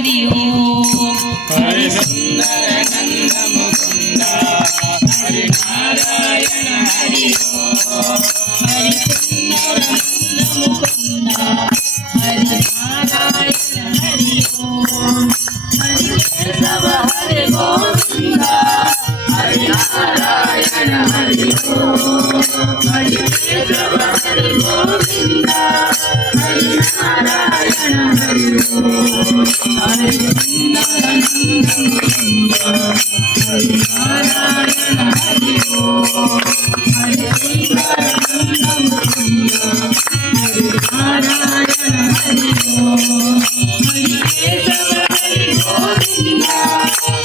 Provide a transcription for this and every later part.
हरि ओम। हरि सुंदर नंद मुकुंद हरि नारायण हरि ओम। हरि सुंदर नंद मुकुंद हरि नारायण हरि ओम। हरि केशव हरि गोविंद हरि नारायण हरि ओम। हरि केशव हरि गोविंद हरि नारायण हरि ओम। हरि सुंदर नंद मुकुंद हरि नारायण हरि ओम। हरि सुंदर नंद मुकुंद हरि नारायण हरि ओम। हरि केशव हरि गोविंद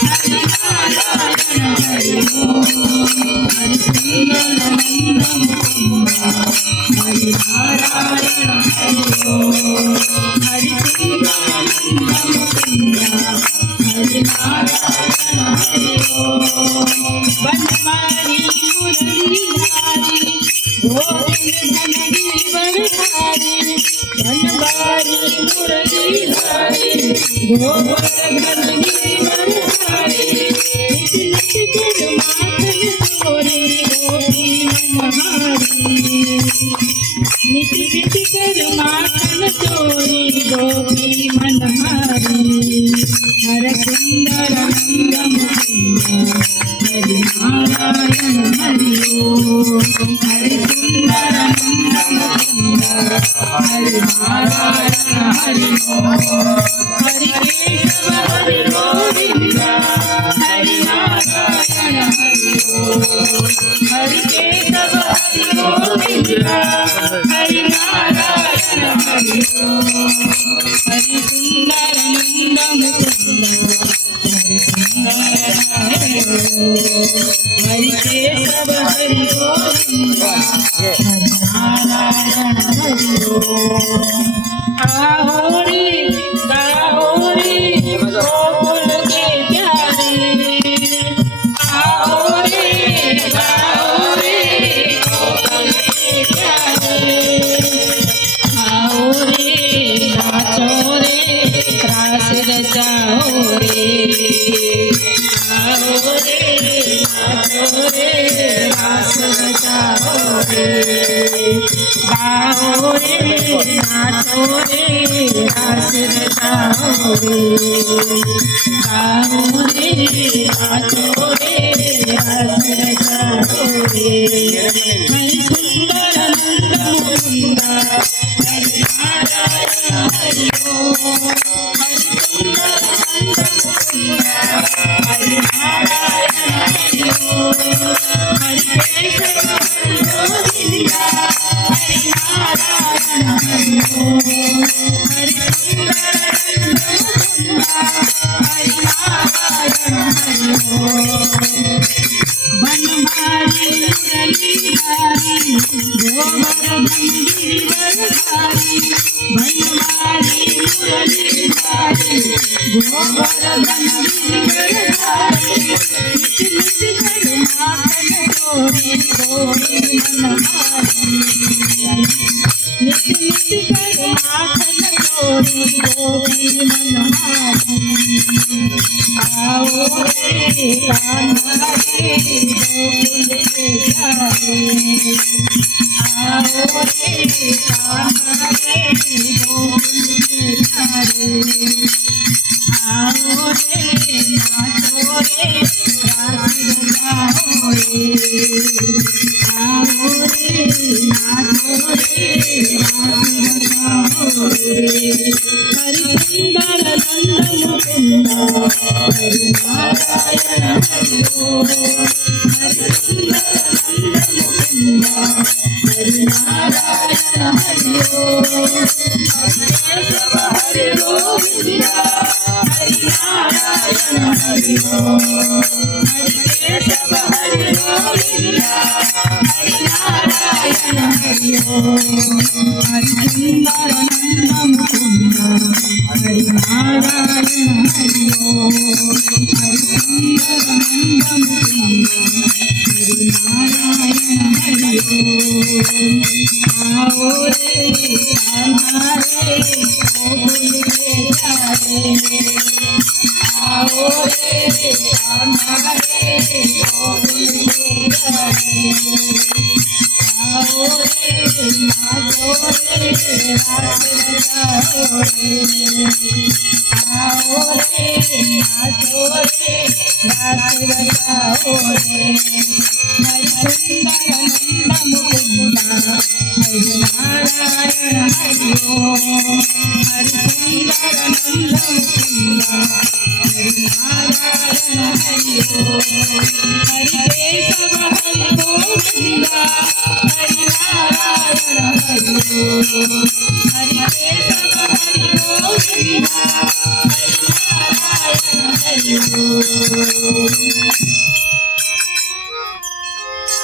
हरि नारायण हरि ओम। हरि सुंदर नंद मुकुंद हरि नारायण हरि ओम। हरि सुंदर नंद मुकुंद हरि नारायण हरि ओम। बनमाली मुरलीधारी गोविंद धन गिरिवरधारी। बनमाली मुरलीधारी गोविंद धन गिरिवरधारी। नित नित गुरु माखन चोरी गोपी मनहारी। नित नित गुरु माखन चोरी गोपी मनहारी। हर सुंदर नंद मुकुंद हरि नारायण हरि ओम। हरि सुंदर नंद मुकुंद हरि नारायण हरि ओम। हरि केशव हरि गोविंद हरि नारायण हरि ओम। हरि केशव हरि गोविंद हरि नारायण हरि ओम। हरि सुंदर नंद मुकुंद हरि सुंदर हरि ओम। हरि केशव हरि गोविंद हरि नारायण हरि ओम। आओ रे गाओ रे गोकुल के प्यारे। आओ रे गाओ रे गोकुल के प्यारे। आओ रे नाचो रे रास रचाओ रे। आओ रे नाचो रे रास रचाओ रे। गाओ रे नाचो रे रास रचाओ रे। गाओ रे नाचो रे रास रचाओ रे। हरि सुंदर नंद मुकुंद हरि नारायण हरि ओम। हरि सुंदर नंद मुकुंद हरि नारायण हरि ओम। हरि केशव हरि गोविंद हरि नारायण हरि ओम। हरि सुंदर नंद मुकुंद हरि नारायण हरि ओम। बनमाली मुरलीधारी गोवर्धन गिरिवरधारी। बनमाली मुरलीधारी गोवर्धन गिरिवरधारी। नित नित गुरु माखन चोरी गोपी मनहारी। नित नित गुरु माखन चोरी गोपी मनहारी। आओ रे कान्हा रे गोकुल के प्यारे। आओ रे कान्हा रे गोकुल के प्यारे। आओ रे नाचो रे रास रचाओ रे। आओ रे नाचो रे रास रचाओ रे। हरि सुंदर नंद मुकुंद हरि नारायण हरि ओम। हरि सुंदर नंद मुकुंद हरि नारायण हरि ओम। हरि केशव हरि गोविंद हरि नारायण हरि ओम। हरि केशव हरि गोविंद हरि नारायण हरि ओम। हरि सुंदर नंद मुकुंद हरि नारायण हरि ओम। हरि सुंदर नंद मुकुंद हरि नारायण हरि ओम। आओ रे कान्हा रे गोकुल के प्यारे। आओ रे कान्हा रे गोकुल में जाए आओ रे नाचो रे रास रचाओ रे आओ रे नाचो रे रास रचाओ रे हरि सुंदर नंद मुकुंदा हरि नारायण हरि ओम हरि सुंदर नंद मुकुंदा हरि नारायण हरि ओम हरि